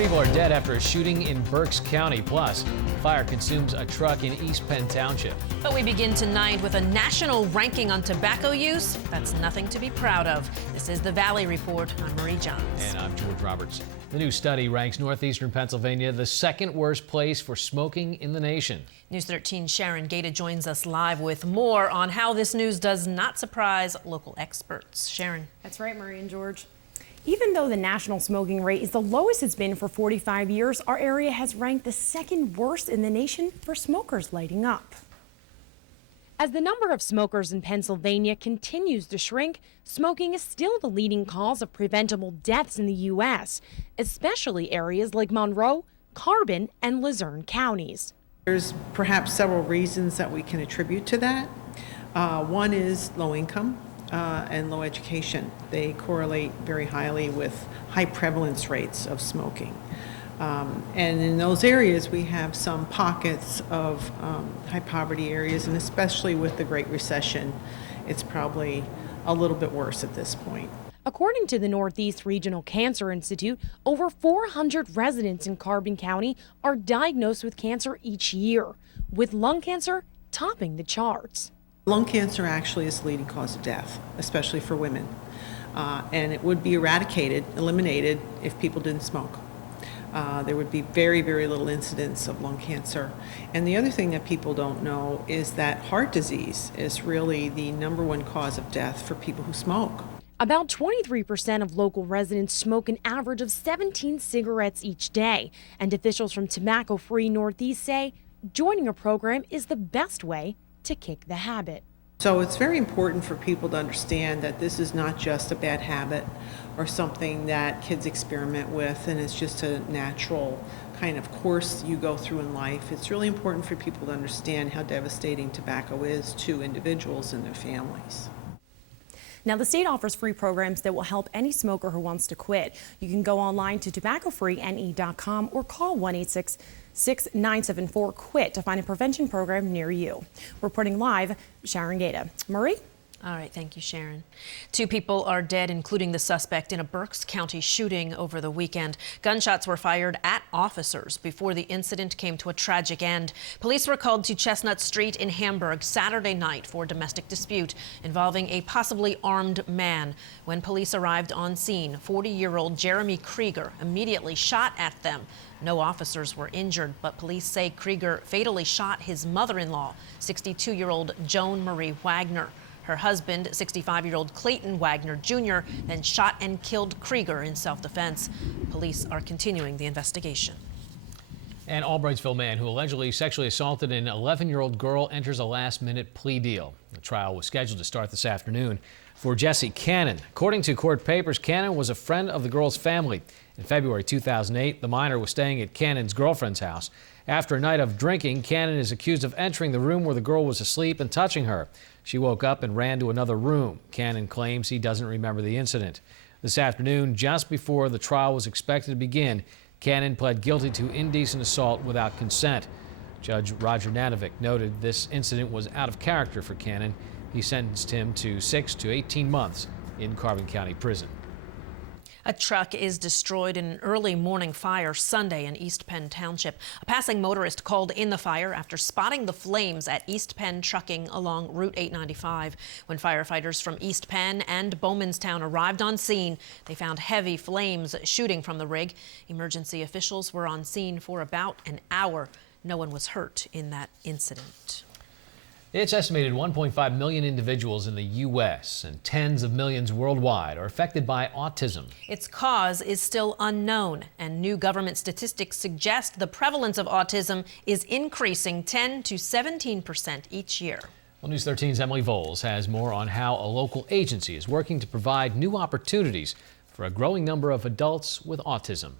people are dead after a shooting in Berks County. Plus, fire consumes a truck in East Penn Township. But we begin tonight with a national ranking on tobacco use. That's nothing to be proud of. This is the Valley Report. I'm Marie Johns. And I'm George Roberts. The new study ranks northeastern Pennsylvania the second worst place for smoking in the nation. News 13's Sharon Gata joins us live with more on how this news does not surprise local experts. Sharon. That's right, Marie and George. Even though the national smoking rate is the lowest it's been for 45 years, our area has ranked the second worst in the nation for smokers lighting up. As the number of smokers in Pennsylvania continues to shrink, smoking is still the leading cause of preventable deaths in the U.S., especially areas like Monroe, Carbon, and Luzerne counties. There's perhaps several reasons that we can attribute to that. One is low income and low education. They correlate very highly with high prevalence rates of smoking. And in those areas, we have some pockets of high poverty areas, and especially with the Great Recession, it's probably a little bit worse at this point. According to the Northeast Regional Cancer Institute, over 400 residents in Carbon County are diagnosed with cancer each year, with lung cancer topping the charts. Lung cancer actually is the leading cause of death, especially for women. And it would be eliminated if people didn't smoke. There would be very, very little incidence of lung cancer. And the other thing that people don't know is that heart disease is really the #1 cause of death for people who smoke. About 23% of local residents smoke an average of 17 cigarettes each day. And officials from Tobacco Free Northeast say joining a program is the best way to kick the habit. So it's very important for people to understand that this is not just a bad habit or something that kids experiment with and it's just a natural kind of course you go through in life. It's really important for people to understand how devastating tobacco is to individuals and their families. Now, the state offers free programs that will help any smoker who wants to quit. You can go online to tobaccofreene.com or call 1-866-974-QUIT to find a prevention program near you. Reporting live, Sharon Gata. Marie? All right, thank you, Sharon. 2 people are dead, including the suspect in a Berks County shooting over the weekend. Gunshots were fired at officers before the incident came to a tragic end. Police were called to Chestnut Street in Hamburg Saturday night for a domestic dispute involving a possibly armed man. When police arrived on scene, 40-year-old Jeremy Krieger immediately shot at them. No officers were injured, but police say Krieger fatally shot his mother-in-law, 62-year-old Joan Marie Wagner. Her husband, 65-year-old Clayton Wagner Jr., then shot and killed Krieger in self-defense. Police are continuing the investigation. An Albrightsville man who allegedly sexually assaulted an 11-year-old girl enters a last-minute plea deal. The trial was scheduled to start this afternoon for Jesse Cannon. According to court papers, Cannon was a friend of the girl's family. In February 2008, the minor was staying at Cannon's girlfriend's house. After a night of drinking, Cannon is accused of entering the room where the girl was asleep and touching her. She woke up and ran to another room. Cannon claims he doesn't remember the incident. This afternoon, just before the trial was expected to begin, Cannon pled guilty to indecent assault without consent. Judge Roger Nanovic noted this incident was out of character for Cannon. He sentenced him to 6 to 18 months in Carbon County Prison. A truck is destroyed in an early morning fire Sunday in East Penn Township. A passing motorist called in the fire after spotting the flames at East Penn Trucking along Route 895. When firefighters from East Penn and Bowmanstown arrived on scene, they found heavy flames shooting from the rig. Emergency officials were on scene for about an hour. No one was hurt in that incident. It's estimated 1.5 million individuals in the U.S. and tens of millions worldwide are affected by autism. Its cause is still unknown, and new government statistics suggest the prevalence of autism is increasing 10 to 17% each year. Well, News 13's Emily Voles has more on how a local agency is working to provide new opportunities for a growing number of adults with autism.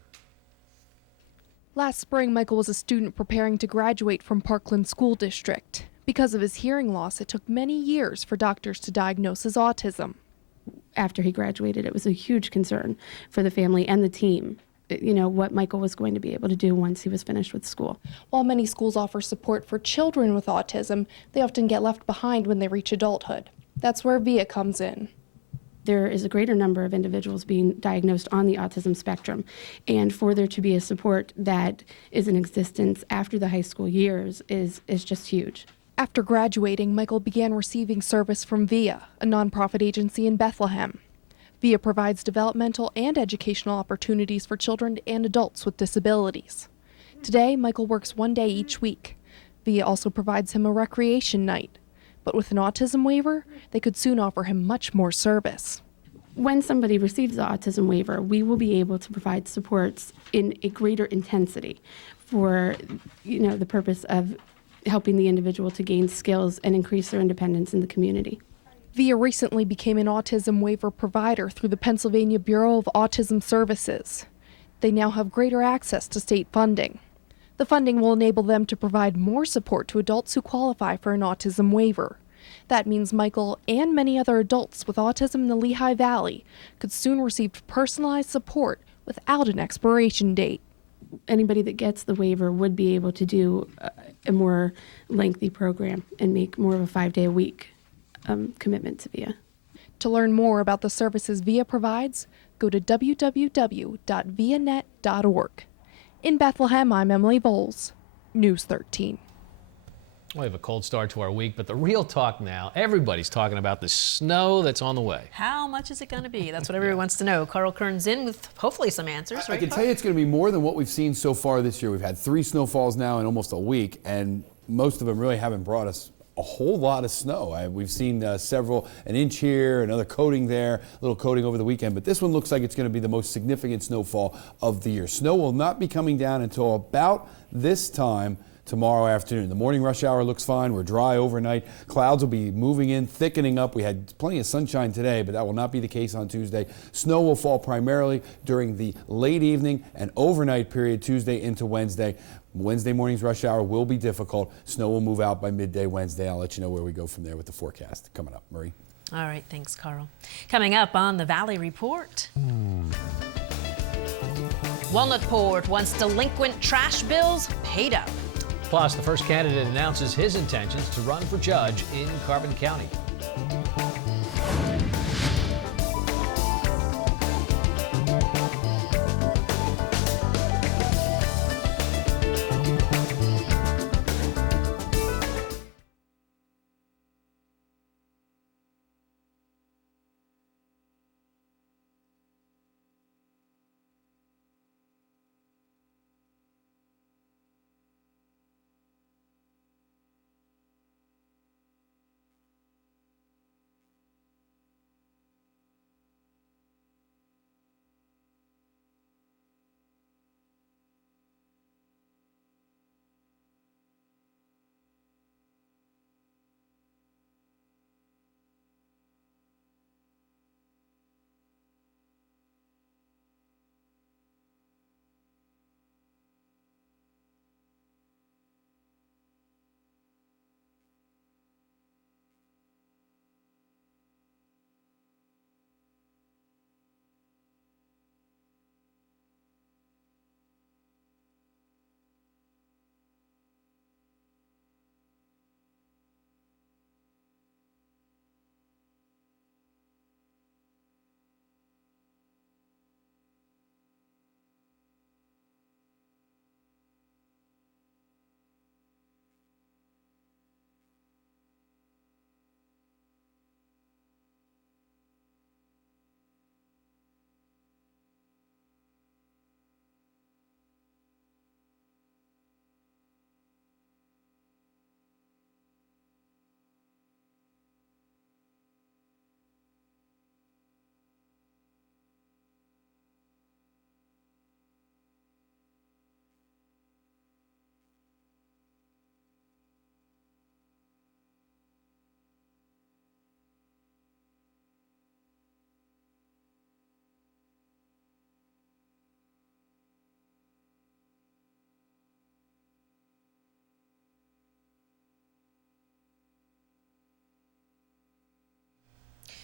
Last spring, Michael was a student preparing to graduate from Parkland School District. Because of his hearing loss, it took many years for doctors to diagnose his autism. After he graduated, it was a huge concern for the family and the team, you know, what Michael was going to be able to do once he was finished with school. While many schools offer support for children with autism, they often get left behind when they reach adulthood. That's where VIA comes in. there is a greater number of individuals being diagnosed on the autism spectrum. And for there to be a support that is in existence after the high school years is just huge. After graduating, Michael began receiving service from VIA, a nonprofit agency in Bethlehem. VIA provides developmental and educational opportunities for children and adults with disabilities. Today, Michael works 1 day each week. VIA also provides him a recreation night. But with an autism waiver, they could soon offer him much more service. When somebody receives the autism waiver, we will be able to provide supports in a greater intensity for, the purpose of helping the individual to gain skills and increase their independence in the community. VIA recently became an autism waiver provider through the Pennsylvania Bureau of Autism Services. They now have greater access to state funding. The funding will enable them to provide more support to adults who qualify for an autism waiver. That means Michael and many other adults with autism in the Lehigh Valley could soon receive personalized support without an expiration date. Anybody that gets the waiver would be able to do a more lengthy program and make more of a 5-day-a-week commitment to VIA. To learn more about the services VIA provides, go to www.vianet.org. In Bethlehem, I'm Emily Bowles, News 13. We have a cold start to our week, but the real talk now, everybody's talking about the snow that's on the way. How much is it going to be? That's what everyone wants to know. Carl Kern's in with hopefully some answers. I Right, can Carl? tell you it's going to be more than what we've seen so far this year. We've had 3 snowfalls now in almost a week, and most of them really haven't brought us a whole lot of snow. We've seen several, an inch here, another coating there, a little coating over the weekend, but this one looks like it's going to be the most significant snowfall of the year. Snow will not be coming down until about this time tomorrow afternoon. The morning rush hour looks fine. We're dry overnight. Clouds will be moving in, thickening up. We had plenty of sunshine today, but that will not be the case on Tuesday. Snow will fall primarily during the late evening and overnight period Tuesday into Wednesday. Wednesday morning's rush hour will be difficult. Snow will move out by midday Wednesday. I'll let you know where we go from there with the forecast coming up. Marie? All right, thanks, Carl. Coming up on the Valley Report. Walnutport wants delinquent trash bills paid up. Plus, the first candidate announces his intentions to run for judge in Carbon County.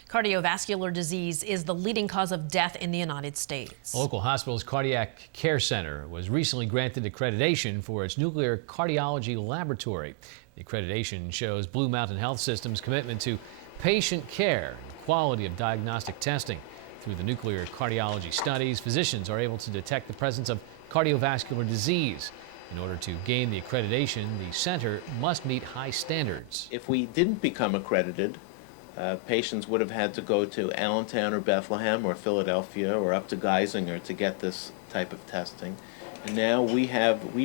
Cardiovascular disease is the leading cause of death in the United States. A local hospital's cardiac care center was recently granted accreditation for its nuclear cardiology laboratory. The accreditation shows Blue Mountain Health System's commitment to patient care and quality of diagnostic testing. Through the nuclear cardiology studies, physicians are able to detect the presence of cardiovascular disease. In order to gain the accreditation, the center must meet high standards. If we didn't become accredited, patients would have had to go to Allentown or Bethlehem or Philadelphia or up to Geisinger to get this type of testing. And now we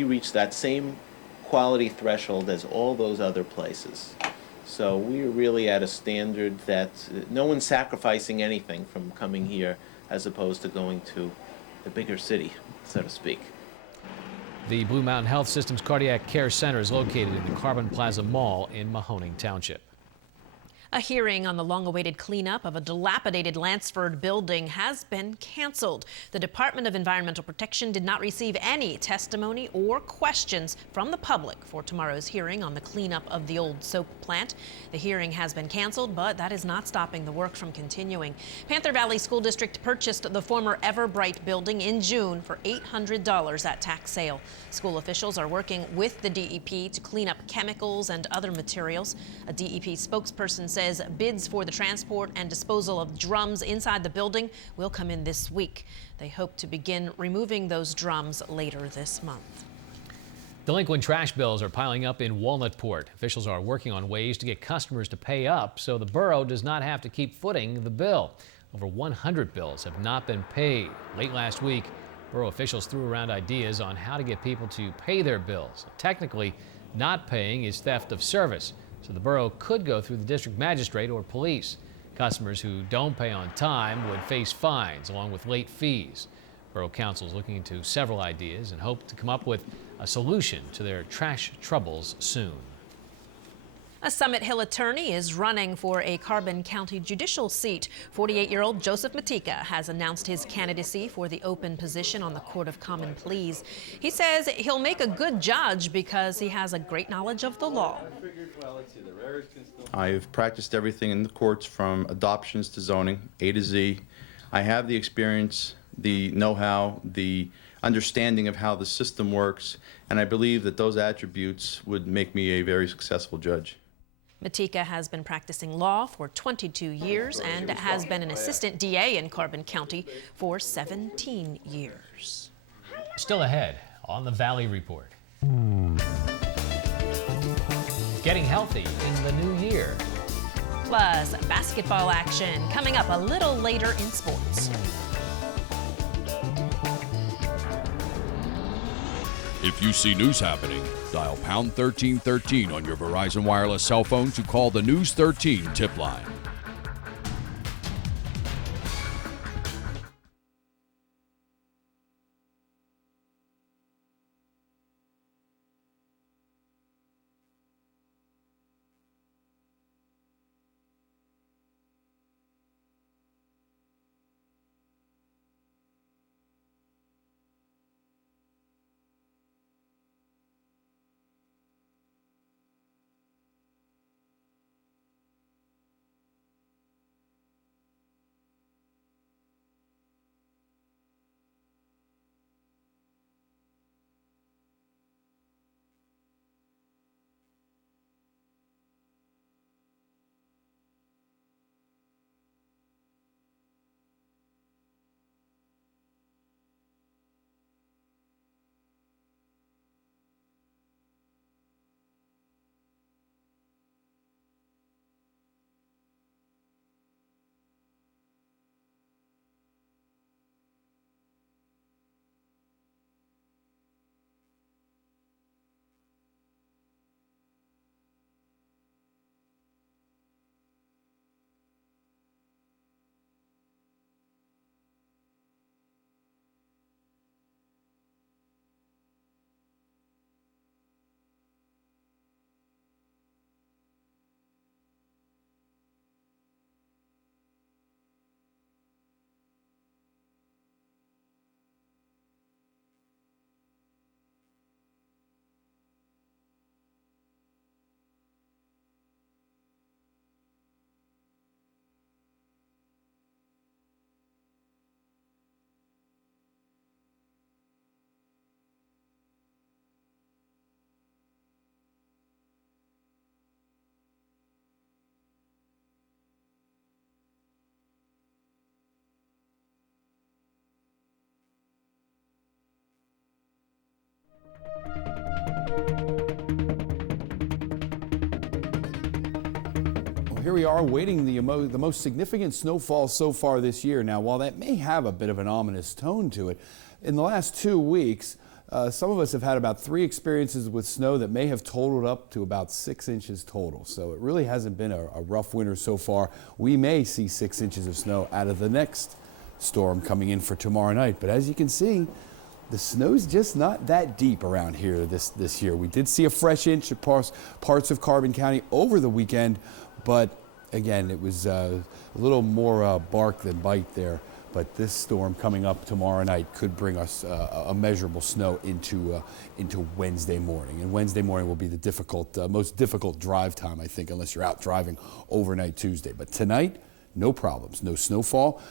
reach that same quality threshold as all those other places. So we're really at a standard that no one's sacrificing anything from coming here as opposed to going to the bigger city, so to speak. The Blue Mountain Health System's Cardiac Care Center is located in the Carbon Plaza Mall in Mahoning Township. A hearing on the long-awaited cleanup of a dilapidated Lansford building has been canceled. The Department of Environmental Protection did not receive any testimony or questions from the public for tomorrow's hearing on the cleanup of the old soap plant. The hearing has been canceled, but that is not stopping the work from continuing. Panther Valley School District purchased the former Everbright building in June for $800 at tax sale. School officials are working with the DEP to clean up chemicals and other materials. A DEP spokesperson says bids for the transport and disposal of drums inside the building will come in this week. They hope to begin removing those drums later this month. Delinquent trash bills are piling up in Walnutport. Officials are working on ways to get customers to pay up so the borough does not have to keep footing the bill. Over 100 bills have not been paid. Late last week, borough officials threw around ideas on how to get people to pay their bills. Technically, not paying is theft of service, so the borough could go through the district magistrate or police. Customers who don't pay on time would face fines along with late fees. Borough Council is looking into several ideas and hope to come up with a solution to their trash troubles soon. A Summit Hill attorney is running for a Carbon County judicial seat. 48-year-old Joseph Matika has announced his candidacy for the open position on the Court of Common Pleas. He says he'll make a good judge because he has a great knowledge of the law. I've practiced everything in the courts from adoptions to zoning, A to Z. I have the experience, the know-how, the understanding of how the system works, and I believe that those attributes would make me a very successful judge. Matika has been practicing law for 22 years and has been an assistant DA in Carbon County for 17 years. Still ahead on the Valley Report. Getting healthy in the new year. Plus, basketball action coming up a little later in sports. If you see news happening, dial pound 1313 on your Verizon Wireless cell phone to call the News 13 tip line. here we are waiting the most significant snowfall so far this year. Now, while that may have a bit of an ominous tone to it, in the last 2 weeks, some of us have had about 3 experiences with snow that may have totaled up to about 6 inches total. So it really hasn't been a rough winter so far. We may see 6 inches of snow out of the next storm coming in for tomorrow night. But as you can see, the snow's just not that deep around here this year. We did see a fresh inch across parts of Carbon County over the weekend, but again, it was a little more bark than bite there. But this storm coming up tomorrow night could bring us a measurable snow into Wednesday morning. And Wednesday morning will be the most difficult drive time, I think, unless you're out driving overnight Tuesday. But tonight, no problems, no snowfall.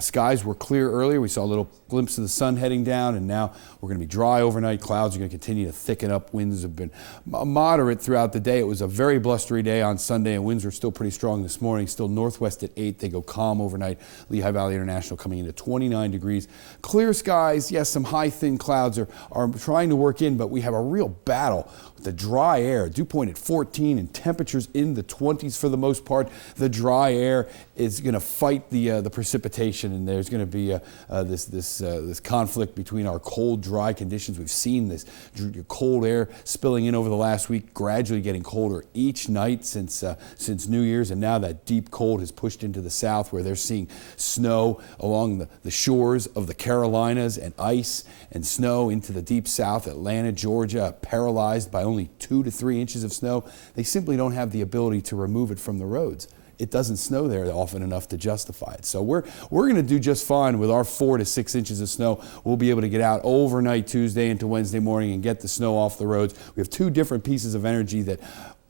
Skies were clear earlier. We saw a little glimpse of the sun heading down, and now we're going to be dry overnight. Clouds are going to continue to thicken up. Winds have been moderate throughout the day. It was a very blustery day on Sunday, and winds were still pretty strong this morning. Still northwest at 8. They go calm overnight. Lehigh Valley International coming in at 29 degrees. Clear skies. Yes, some high, thin clouds are trying to work in, but we have a real battle with the dry air. Dew point at 14 and temperatures in the 20s for the most part. The dry air is going to fight the precipitation, and there's going to be this conflict between our cold, dry conditions. We've seen this cold air spilling in over the last week, gradually getting colder each night since New Year's, and now that deep cold has pushed into the south, where they're seeing snow along the shores of the Carolinas and ice and snow into the deep south. Atlanta, Georgia, paralyzed by only 2 to 3 inches of snow. They simply don't have the ability to remove it from the roads. It doesn't snow there often enough to justify it. So we're going to do just fine with our 4 to 6 inches of snow. We'll be able to get out overnight Tuesday into Wednesday morning and get the snow off the roads. We have 2 different pieces of energy that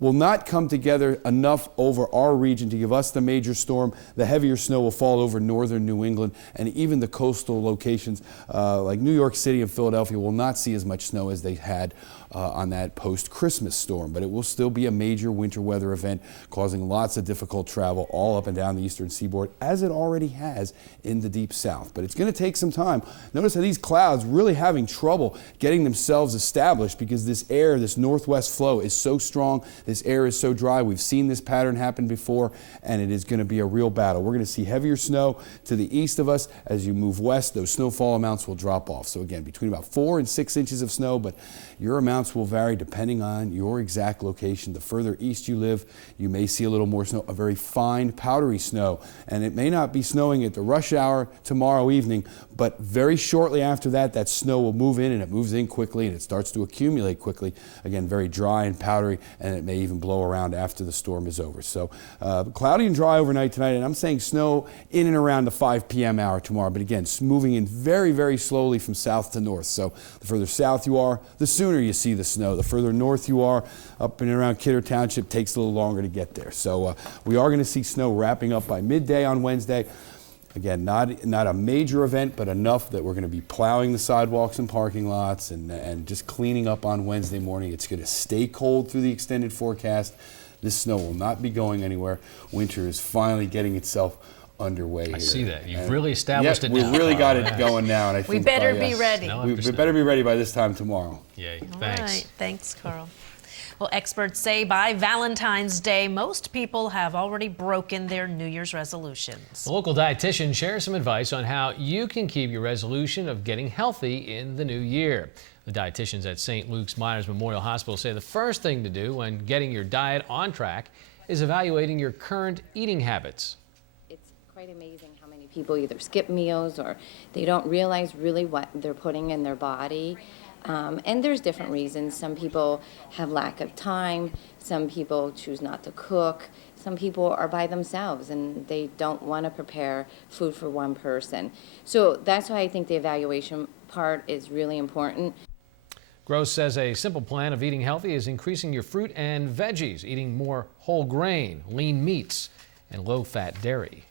will not come together enough over our region to give us the major storm. The heavier snow will fall over northern New England, and even the coastal locations like New York City and Philadelphia will not see as much snow as they had on that post-Christmas storm. But it will still be a major winter weather event, causing lots of difficult travel all up and down the eastern seaboard, as it already has in the deep south. But it's going to take some time. Notice how these clouds really having trouble getting themselves established, because this air, this northwest flow, is so strong. This air is so dry. We've seen this pattern happen before, and it is going to be a real battle. We're going to see heavier snow to the east of us. As you move west, those snowfall amounts will drop off. So again, between about 4 and 6 inches of snow, but your amounts will vary depending on your exact location. The further east you live, you may see a little more snow, a very fine, powdery snow. And it may not be snowing at the rush hour tomorrow evening, but very shortly after that, that snow will move in, and it moves in quickly, and it starts to accumulate quickly. Again, very dry and powdery, and it may even blow around after the storm is over. So cloudy and dry overnight tonight, and I'm saying snow in and around the 5 p.m. hour tomorrow. But again, moving in very, very slowly from south to north. So the further south you are, the sooner you see the snow. The further north you are, up and around Kidder Township, takes a little longer to get there. So we are going to see snow wrapping up by midday on Wednesday. Again, not a major event, but enough that we're going to be plowing the sidewalks and parking lots and just cleaning up on Wednesday morning. It's going to stay cold through the extended forecast. This snow will not be going anywhere. Winter is finally getting itself underway here. I see that. You've really established it now. We really got it going now. And I think we better be ready. We better be ready by this time tomorrow. Yay. All Thanks. right. Thanks, Carl. Well, experts say by Valentine's Day, most people have already broken their New Year's resolutions. The local dietitian shares some advice on how you can keep your resolution of getting healthy in the new year. The dietitians at St. Luke's Miners Memorial Hospital say the first thing to do when getting your diet on track is evaluating your current eating habits. It's quite amazing how many people either skip meals or they don't realize really what they're putting in their body. And there's different reasons. Some people have lack of time. Some people choose not to cook. Some people are by themselves and they don't want to prepare food for one person. So that's why I think the evaluation part is really important. Gross says a simple plan of eating healthy is increasing your fruit and veggies, eating more whole grain, lean meats, and low-fat dairy.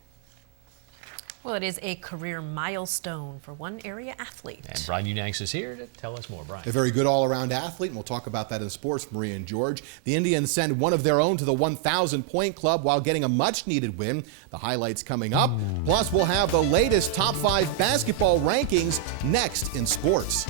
Well, it is a career milestone for one area athlete. And Brian Unanx is here to tell us more. Brian. A very good all-around athlete, and we'll talk about that in sports, Maria and George. The Indians send one of their own to the 1,000-point club while getting a much-needed win. The highlights coming up. Plus, we'll have the latest top 5 basketball rankings next in sports.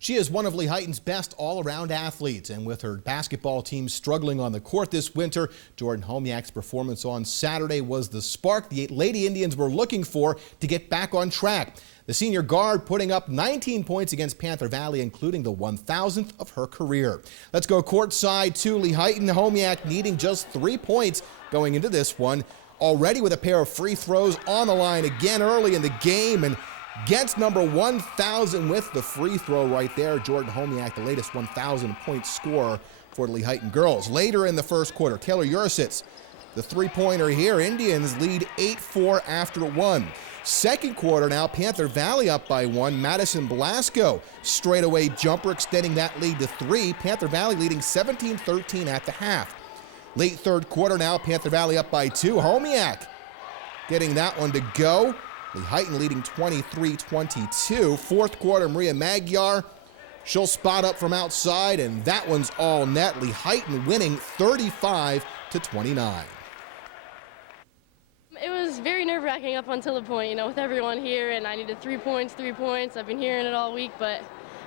She is one of Lehighton's best all-around athletes, and with her basketball team struggling on the court this winter, Jordan Homiak's performance on Saturday was the spark the Lady Indians were looking for to get back on track. The senior guard putting up 19 points against Panther Valley, including the 1,000th of her career. Let's go courtside to Lehighton. Homiak needing just 3 points going into this one, already with a pair of free throws on the line again early in the game, and gets number 1,000 with the free throw right there. Jordan Homiak, the latest 1,000-point scorer for the Lehighton girls. Later in the first quarter, Taylor Urisitz, the three-pointer here. Indians lead 8-4 after one. Second quarter now, Panther Valley up by one. Madison Blasco, straightaway jumper, extending that lead to 3. Panther Valley leading 17-13 at the half. Late third quarter now, Panther Valley up by 2. Homiak getting that one to go. Lehighton leading 23-22. Fourth quarter, Maria Magyar, she'll spot up from outside, and that one's all net. Lehighton winning 35-29. It was very nerve-wracking up until the point, with everyone here, and I needed 3 points. I've been hearing it all week, but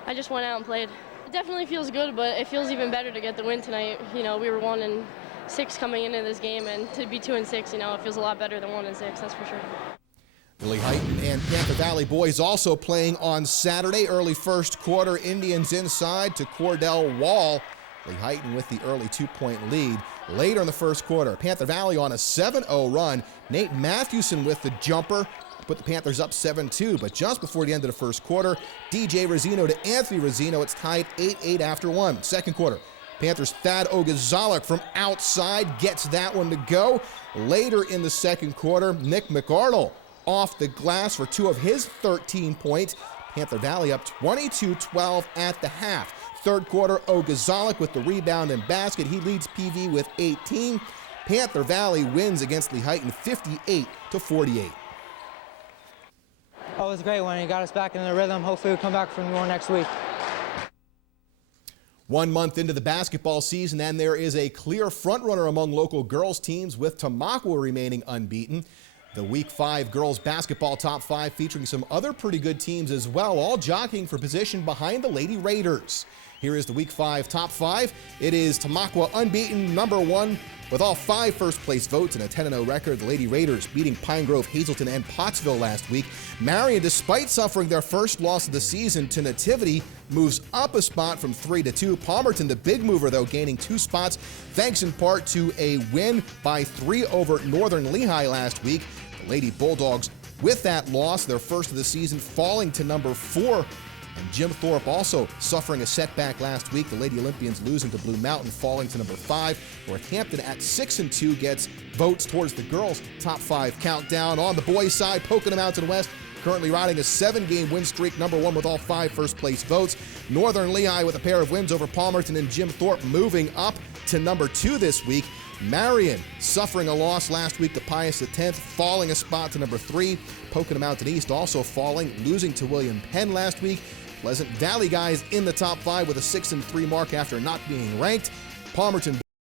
I just went out and played. It definitely feels good, but it feels even better to get the win tonight. We were 1-6 coming into this game, and to be 2-6, it feels a lot better than 1-6, that's for sure. The Lehighton and Panther Valley boys also playing on Saturday. Early first quarter, Indians inside to Cordell Wall. Lehighton with the early 2-point lead. Later in the first quarter, Panther Valley on a 7-0 run. Nate Mathewson with the jumper put the Panthers up 7-2, but just before the end of the first quarter, DJ Rosino to Anthony Rosino. It's tied 8-8 after one. Second quarter, Panthers' Thad Ogazalek from outside gets that one to go. Later in the second quarter, Nick McArdle off the glass for 2 of his 13 points. Panther Valley up 22-12 at the half. Third quarter, Ogazalek with the rebound and basket. He leads PV with 18. Panther Valley wins against Lehighton 58-48. Oh, it was great when he got us back in the rhythm. Hopefully we'll come back for more next week. 1 month into the basketball season, and there is a clear frontrunner among local girls teams, with Tamaqua remaining unbeaten. The Week 5 girls basketball top 5 featuring some other pretty good teams as well, all jockeying for position behind the Lady Raiders. Here is the Week 5 top 5. It is Tamaqua unbeaten, number 1, with all 5 first-place votes and a 10-0 record. The Lady Raiders beating Pine Grove, Hazleton, and Pottsville last week. Marion, despite suffering their first loss of the season to Nativity, moves up a spot from 3 to 2. Palmerton, the big mover, though, gaining 2 spots, thanks in part to a win by 3 over Northern Lehigh last week. The Lady Bulldogs, with that loss, their first of the season, falling to number 4. And Jim Thorpe also suffering a setback last week. The Lady Olympians losing to Blue Mountain, falling to number 5. Northampton at 6-2 gets votes towards the girls' top 5 countdown. On the boys' side, Pocono Mountain West currently riding a 7-game win streak, number 1 with all 5 first-place votes. Northern Lehigh with a pair of wins over Palmerton, and Jim Thorpe moving up to number 2 this week. Marion suffering a loss last week to Pius X, falling a spot to number 3. Pocono Mountain East also falling, losing to William Penn last week. Pleasant Valley guys in the top 5 with a 6-3 mark after not being ranked. Palmerton